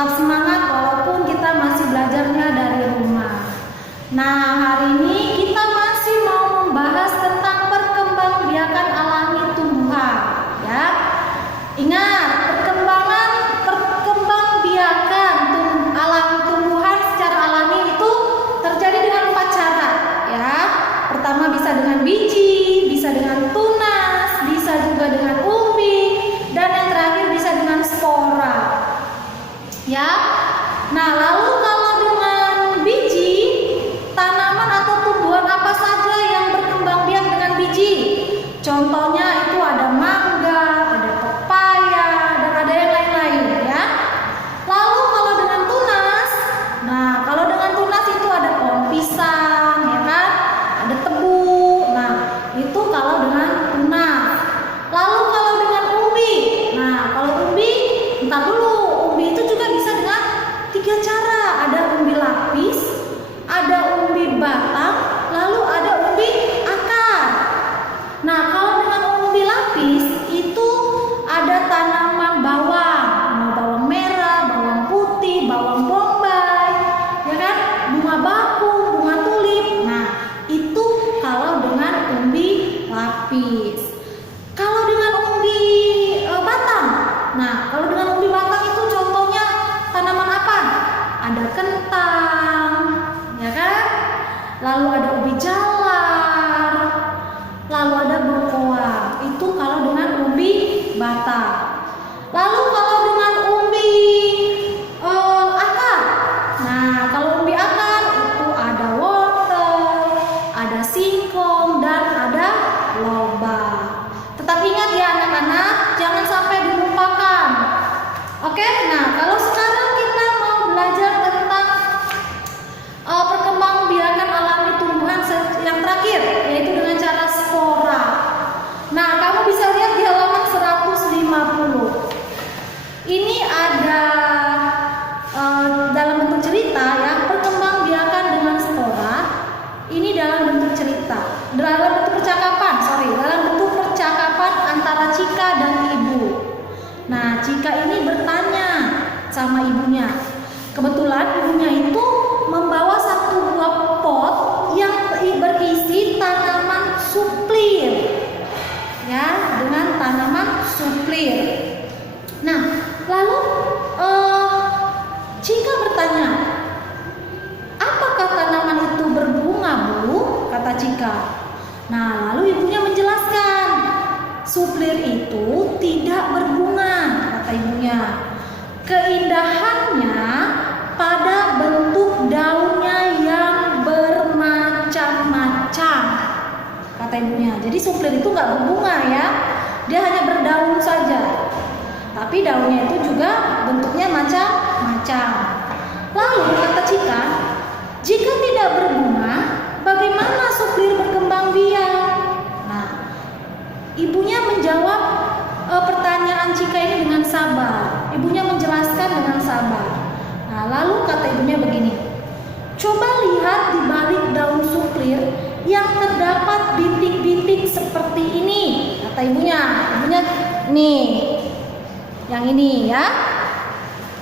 tetap semangat walaupun kita masih belajarnya dari rumah. Nah, hari ini kita masih mau membahas tentang perkembangbiakan alami tumbuhan, ya. Ingat, perkembangbiakan alami tumbuhan secara alami itu terjadi dengan 4 cara, ya. Pertama bisa dengan biji, bisa dengan tunas, bisa juga dengan umbi, dan yang terakhir bisa dengan spora. Ya. Nah, lalu kalau dengan biji, tanaman atau tumbuhan apa saja yang berkembang biak dengan biji? Contohnya itu ada mangga, ada pepaya, dan ada yang lain-lain, ya. Lalu kalau dengan tunas, nah kalau dengan tunas itu ada pohon pisang, ya kan? Ada tebu. Nah, itu kalau dengan tunas. Lalu kalau dengan umbi, nah kalau umbi, entar dulu, umbi itu juga bisa dengan 3 cara. Ada umbi lapis, ada umbi batang, lalu ada umbi akar. Nah, kalau dengan umbi lapis itu ada tanaman bawang, mau bawang merah, bawang putih, bawang bombay, ya kan? Bunga bakung, bunga tulip. Nah, itu kalau dengan umbi lapis. Kalau dengan umbi batang, nah kalau dengan umbi batang itu contohnya tanaman apa? Ada kentang, ya kan? Lalu ada ubi jalar, lalu ada bengkoang. Itu kalau dengan umbi batang. Lalu kalau dengan umbi akar, nah kalau umbi akar itu ada wortel, ada singkong, dan ada lobak. Tetap ingat ya anak-anak, jangan sampai dilupakan. Oke, nah kalau sekarang kita mau belajar tentang perkembangbiakan alami tumbuhan yang terakhir, yaitu dengan cara spora. Nah, kamu bisa lihat di halaman 150. Ini ada dalam bentuk cerita, ya, perkembangbiakan dengan spora. Ini dalam bentuk cerita, dalam bentuk percakapan antara Cika dan ibu. Nah, Cika ini bertanya sama ibunya. Kebetulan ibunya itu membawa satu buah pot yang berisi tanaman suplir, ya, dengan tanaman suplir. Nah, lalu Cika bertanya, apakah tanaman itu berbunga, Bu? Kata Cika. Nah, lalu ibunya menjelaskan, suplir itu tidak berbunga, kata ibunya. Keindahannya pada bentuk daunnya yang bermacam-macam, kata ibunya. Jadi suplir itu nggak berbunga, ya, dia hanya berdaun saja. Tapi daunnya itu juga bentuknya macam-macam. Lalu kata Cika, jika tidak berbunga, bagaimana suplir berkembang biak? Nah, ibunya menjawab pertanyaan Cika ini dengan sabar. Ibunya menjelaskan dengan sabar. Nah, lalu kata ibunya begini, coba lihat di balik daun suplir yang terdapat bintik-bintik seperti ini, kata ibunya. Ibunya nih, yang ini, ya,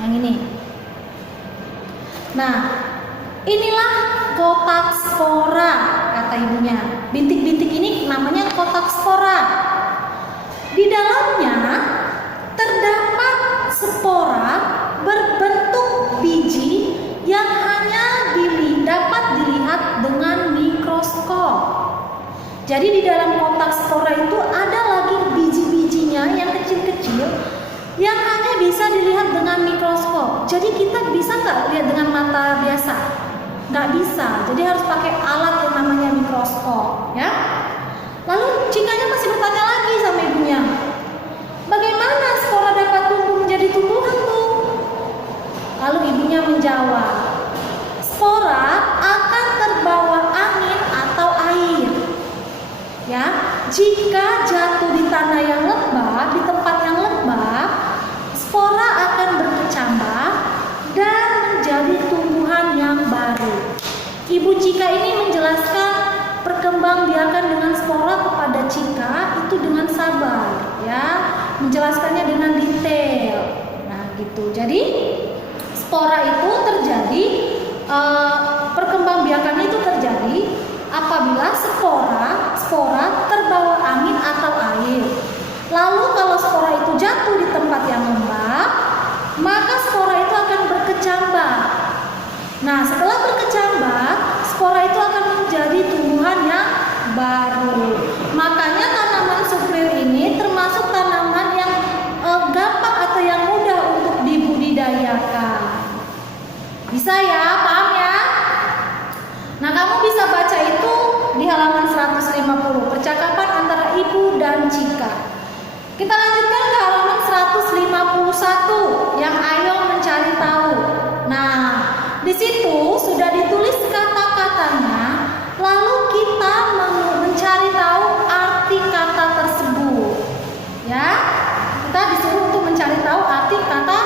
yang ini. Nah, inilah kotak spora, kata ibunya. Bintik-bintik ini namanya kotak spora. Di dalamnya terdapat spora berbentuk biji yang hanya dapat dilihat dengan mikroskop. Jadi di dalam kotak spora itu ada lagi biji-bijinya yang kecil-kecil yang hanya bisa dilihat dengan mikroskop. Jadi kita bisa nggak lihat dengan mata biasa? Nggak bisa. Jadi harus pakai alat yang namanya mikroskop, ya. Lalu Cikanya masih bertanya lagi sama ibunya, bagaimana spora dapat tumbuh menjadi tumbuhan, Bu? Lalu ibunya menjawab, spora akan terbawa angin atau air, ya. Jika jatuh di tanah yang lembab, di tempat yang lembab, spora akan berkecambah dan menjadi tumbuhan yang baru. Ibu Cika ini menjelaskan perkembangbiakan dengan spora kepada Cika itu dengan sabar, ya, menjelaskannya dengan detail. Nah, gitu. Jadi Spora itu terjadi, perkembangbiakannya itu terjadi apabila spora terbawa angin atau air. Lalu kalau spora itu jatuh di tempat yang lembab, maka spora itu akan berkecambah. Nah, setelah berkecambah, spora itu akan menjadi tumbuhan yang baru. Makanya tanaman suklir ini termasuk tanaman yang gampang atau yang mudah untuk dibudidayakan. Bisa ya, paham ya? Nah, kamu bisa baca itu di halaman 150, percakapan antara ibu dan Cika. Kita lanjutkan ke halaman 151 yang ayo mencari tahu. Nah, di situ sudah ditulis kata-katanya, lalu kita mencari tahu arti kata tersebut. Ya, kita disuruh untuk mencari tahu arti kata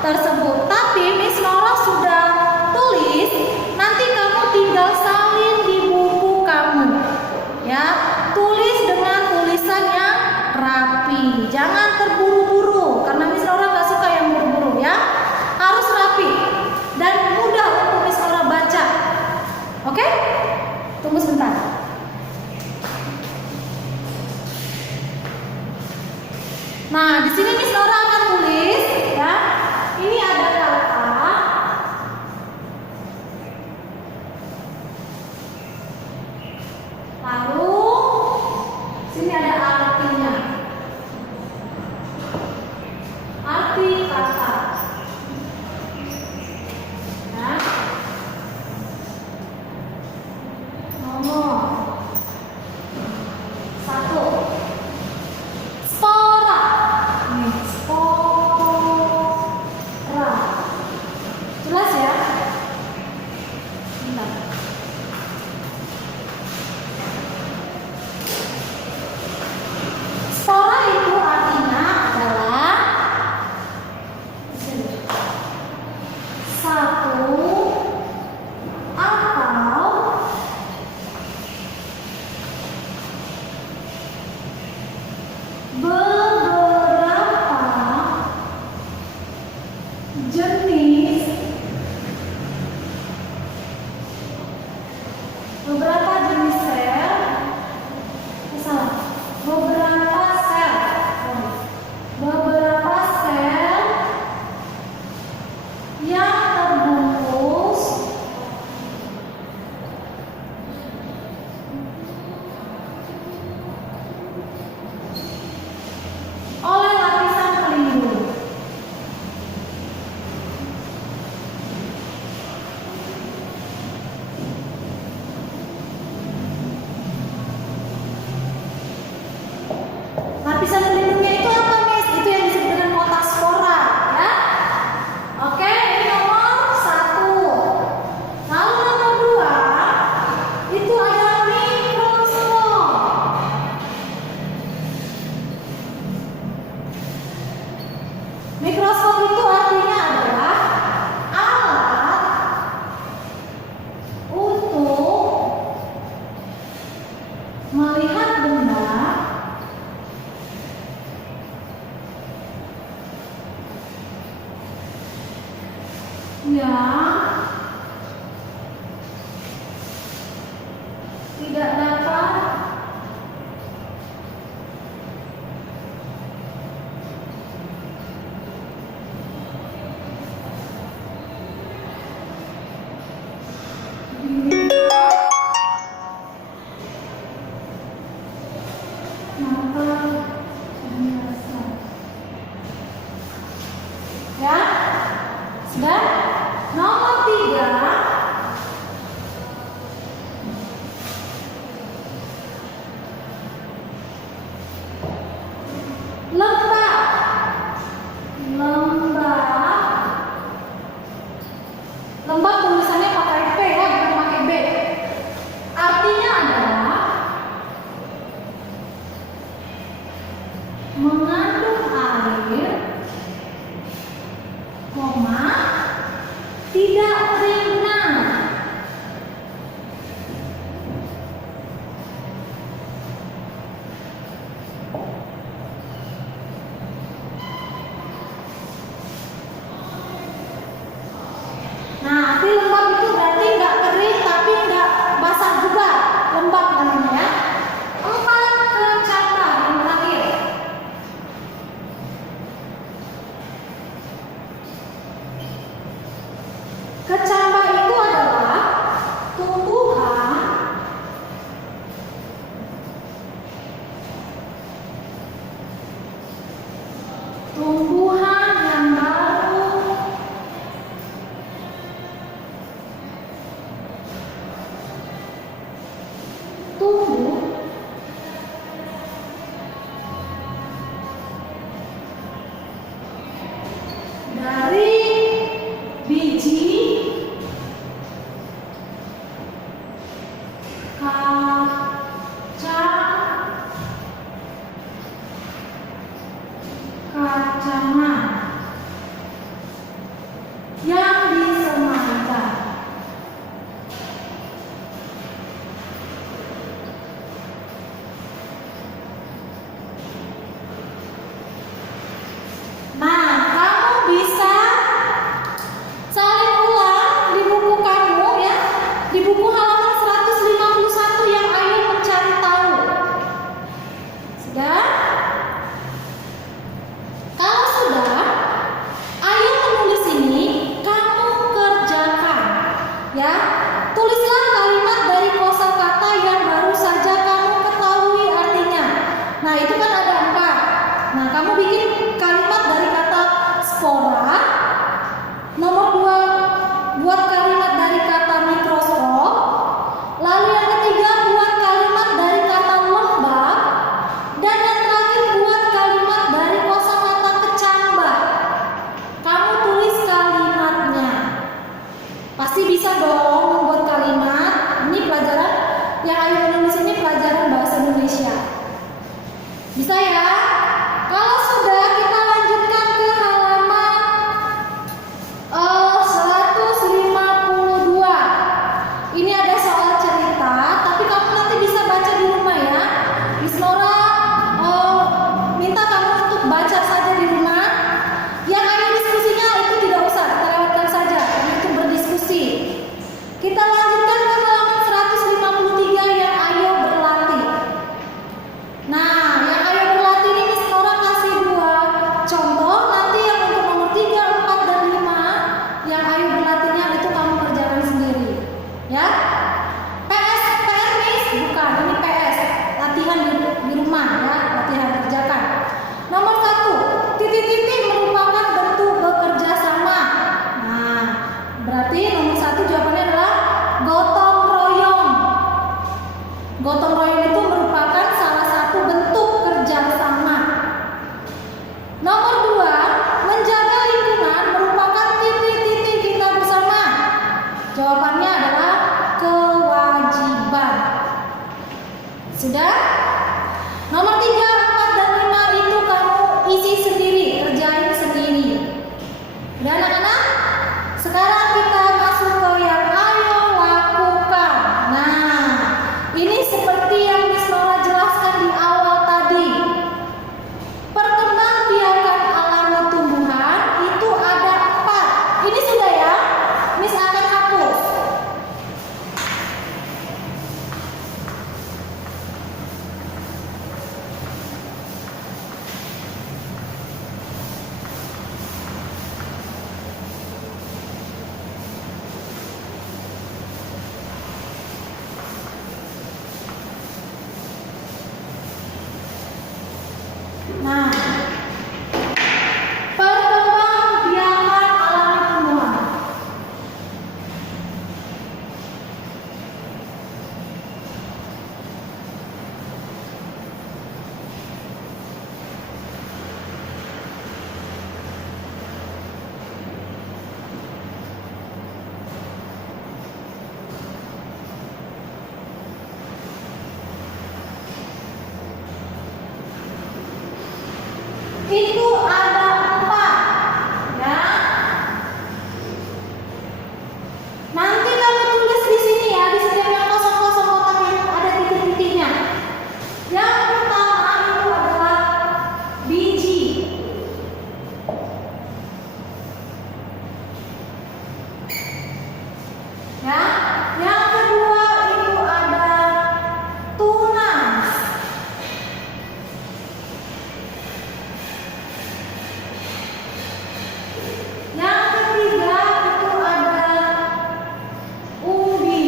tersebut. Tapi Miss Nora sudah tulis, nanti kamu tinggal salin di buku kamu. Ya, tulis dengan tulisan yang rapi. Jangan terburu-buru, karena Miss Nora nggak suka yang buru-buru ya. Harus rapi dan mudah untuk Miss Nora baca. Oke? Tunggu sebentar. Nah, di sini Miss Nora akan tulis ya. Ini ada kata, lalu sini ada artinya. Arti kata. Ya. Nomor 1. Spora. Nih, spora. Jelas ya? Bentar. Spora itu artinya adalah satu atau beberapa jenis, sel, beberapa sel yang terbungkus oleh lapisan pelindung. Lapisan pelindungnya itu apa, Miss? Itu yang disebut dengan kotak spora, ya. Oke, ini nomor 1. Lalu nomor 2 itu ada mikroskop. Mikroskop itu artinya adalah alat untuk melihat benda yang tidak dapat ya. Sudah? Nomor 3 lembab. Lembab tulisannya pakai P ya, bukan pakai B. Artinya adalah mengandung air, tidak ringan. tumbuhan yang baru, tumbuh dari biji kacangan yang disemaikan. Nah, kamu bisa salin ulang di buku kamu ya, di buku halaman 151 yang Ayo Mencari Tahu. Sudah? Kalau sudah, Ayo menulis ini, kamu kerjakan ya. Tulislah kalimat dari kosakata yang baru saja kamu ketahui artinya. Nah, itu kan ada 4. Nah, kamu bikin kalimat dari kata spora. Nomor 2, buat kalimat dari kata mikroskop. Lalu yang ketiga, buat kalimat dari kata lembab. Dan yang terakhir, buat kalimat dari kosakata kecambah. Kamu tulis kalimatnya. Pasti bisa dong membuat kalimat. Ini pelajaran yang Ayo menulis ini pelajaran bahasa Indonesia. Bisa ya? Kalau sudah, kita lanjutkan ke halaman 152. Ini ada soal cerita, tapi kamu nanti bisa baca di rumah ya. Miss Nora minta kamu untuk baca saja di rumah. Yang ada diskusinya itu tidak usah, kita lewatkan saja, karena itu berdiskusi. Kita lanjutkan ke halaman 153 yang Ayo berlatih. Nah, yang Ayo berlatih ini Miss Nora kasih 2 contoh. Nanti yang untuk nomor 3, 4, dan 5 yang Ayo berlatihnya itu kamu kerjakan sendiri ya. PR Miss, bukan, ini PS, latihan di rumah ya, latihan kerjakan. Nomor 1, titik-titik merupakan bentuk bekerja sama. Nah, berarti nomor 1 jawabannya adalah gotong royong. Gotong royong itu merupakan salah satu bentuk kerjasama. Nomor 2, menjaga lingkungan merupakan titik-titik kita bersama. Jawabannya adalah kewajiban. Sudah? Nomor 3, 4, dan 5 itu kamu isi sendiri, kerjain sendiri. Udah anak-anak? Sekarang kita masuk ke yang Ayo lakukan. Nah, ini seperti yang Miss Nora jelaskan di awal tadi. Perkembangbiakan alami tumbuhan itu ada 4. Ini sudah ya? Miss akan hapus. Nah, perkembangbiakan alami tumbuhan. Itu ada 4 ya. Nanti kamu tulis di sini ya, di setiap yang kosong-kosong kotak yang ada titik-titiknya. Yang pertama itu adalah biji. Ya. Yang kedua itu ada tunas. Yang ketiga itu ada umbi.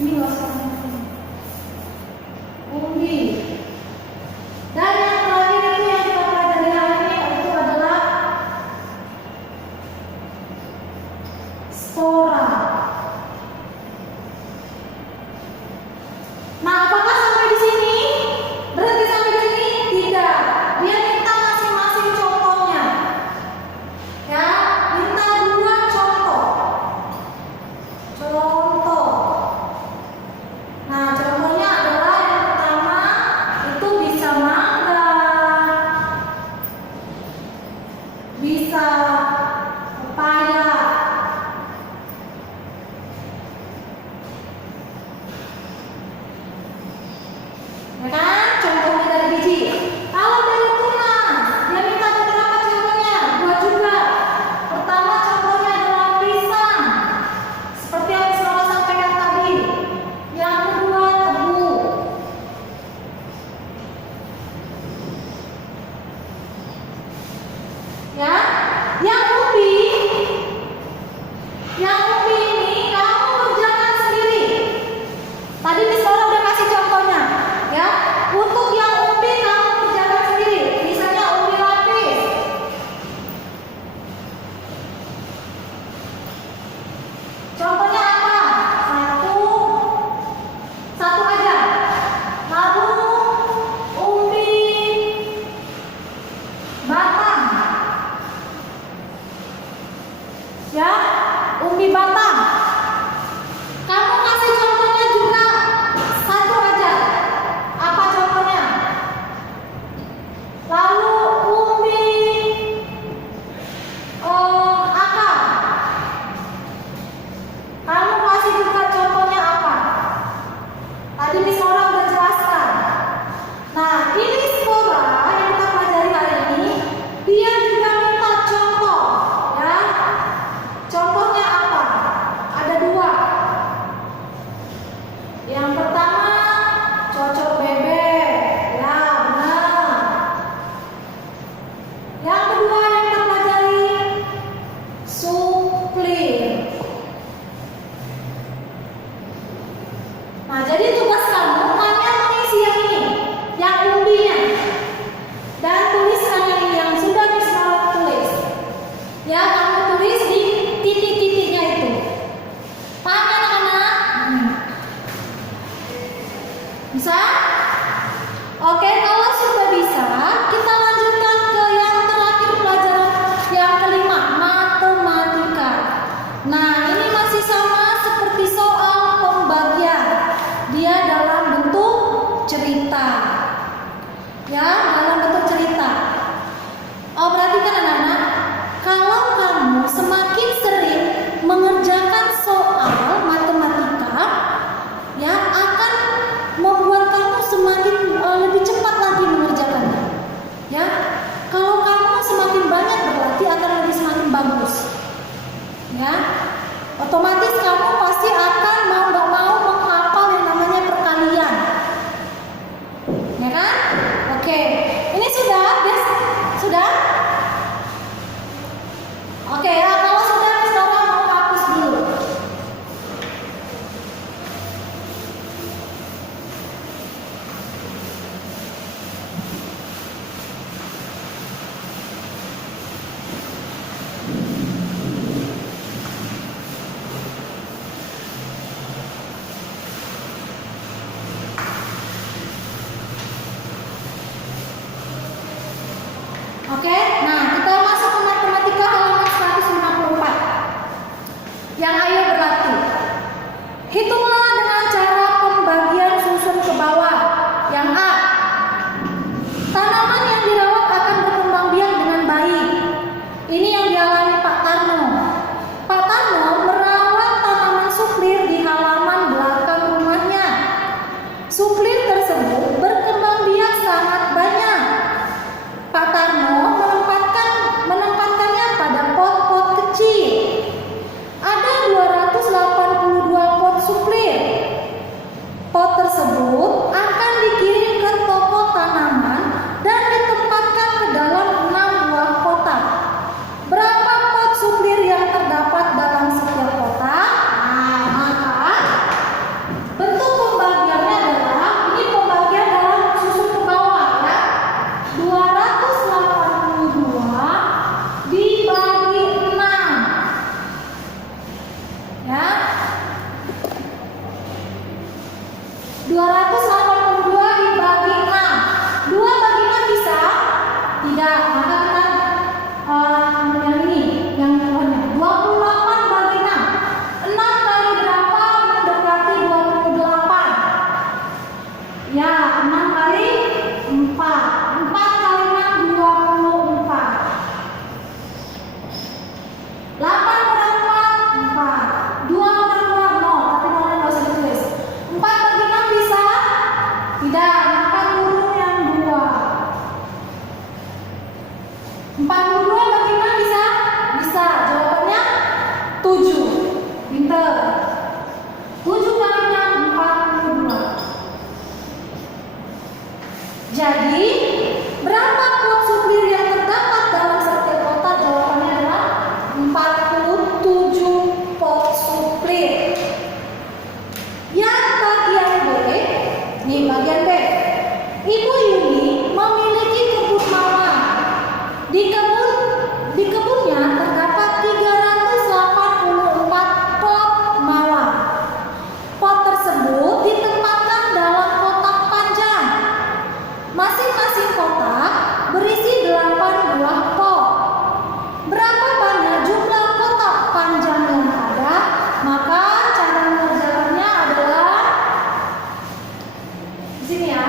Ini loh umbi. Nah, jadi tugas kamu hanya mengisi yang ini, yang undinya, dan tuliskan yang sudah Miss Marot tulis. Ya, kamu tulis di titik-titiknya itu. Paham anak-anak? Bisa? Oke, kalau sudah bisa, kita lanjutkan ke yang terakhir pelajaran yang kelima, matematika. Nah, ini masih sama seperti soal pembagian. Dia dalam bentuk cerita. Ya, dalam bentuk cerita. Oh, perhatikan anak-anak. Kalau kamu semakin sering mengerjakan soal matematika, ya akan membuat kamu semakin lebih cepat lagi mengerjakannya. Ya, kalau kamu semakin banyak berarti akan lebih semakin bagus. Ya, otomatis kamu pasti akan mau nggak mau menghafal yang namanya perkalian. Ya kan? Oke, ini sudah, guys? Sudah? Oke ya, kalau sudah Miss Nora mau hapus dulu. Oke, nah kita masuk ke matematika halaman 154. Yang ayo berlatih. Hitunglah dengan cara pembagian susun ke bawah. Yang A, tanaman yang dirawat akan berkembang biak dengan baik. Ini yang dialami Pak Tarno. Pak Tarno merawat tanaman suklir di halaman belakang rumahnya. Suklir tersebut berkembang biak sangat banyak. Pak Tarno menempatkannya pada pot-pot kecil. Ada 282 pot suklir. Pot tersebut akan dikirim ke toko tanaman dan ditempatkan ke dalam 6 buah kotak. Berapa pot suklir yang terdapat dalam setiap kotak? Nah, maka bentuk pembagiannya adalah, ini pembagian dalam susun ke bawah ya. 282 dibagi 6. Ya. 282 dibagi 6. 2 bagi 6 bisa? Tidak. Maka kita ambil yang ini, yang bawahnya. 28 bagi 6. 6 kali berapa? Mendekati 28. Ya, 6 kali 4. 4 kali 6 24. 8 berapa? 4. 2 berapa? 0. Tapi 0 nggak usah ditulis. 4 bagi 6 bisa? Tidak. Maka turun yang 2. 42 bagi 6 bisa? Bisa. Jawabannya 7. Pinter. 7 kali 6 42. Jadi, berapa pot suklir yang terdapat dalam setiap kotak? Jawabannya adalah 47 pot suklir. Yang bagian B, nih bagian B. Ibu Yuni memiliki kebun mawar. Di kebunnya terdapat 384 pot mawar. Pot tersebut ditempatkan dalam kotak panjang. Masing-masing kotak berisi 8 buah pot. Berapa banyak jumlah kotak panjang yang ada? Maka cara mengerjakannya adalah di sini ya.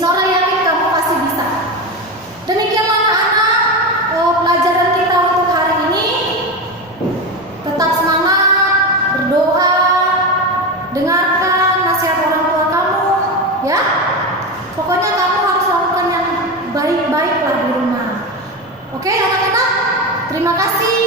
Miss Nora yakin kamu pasti bisa. Demikianlah anak-anak pelajaran kita untuk hari ini. Tetap semangat, berdoa, dengarkan nasihat orang tua kamu, ya. Pokoknya kamu harus lakukan yang baik-baik lah di rumah. Oke anak-anak, terima kasih.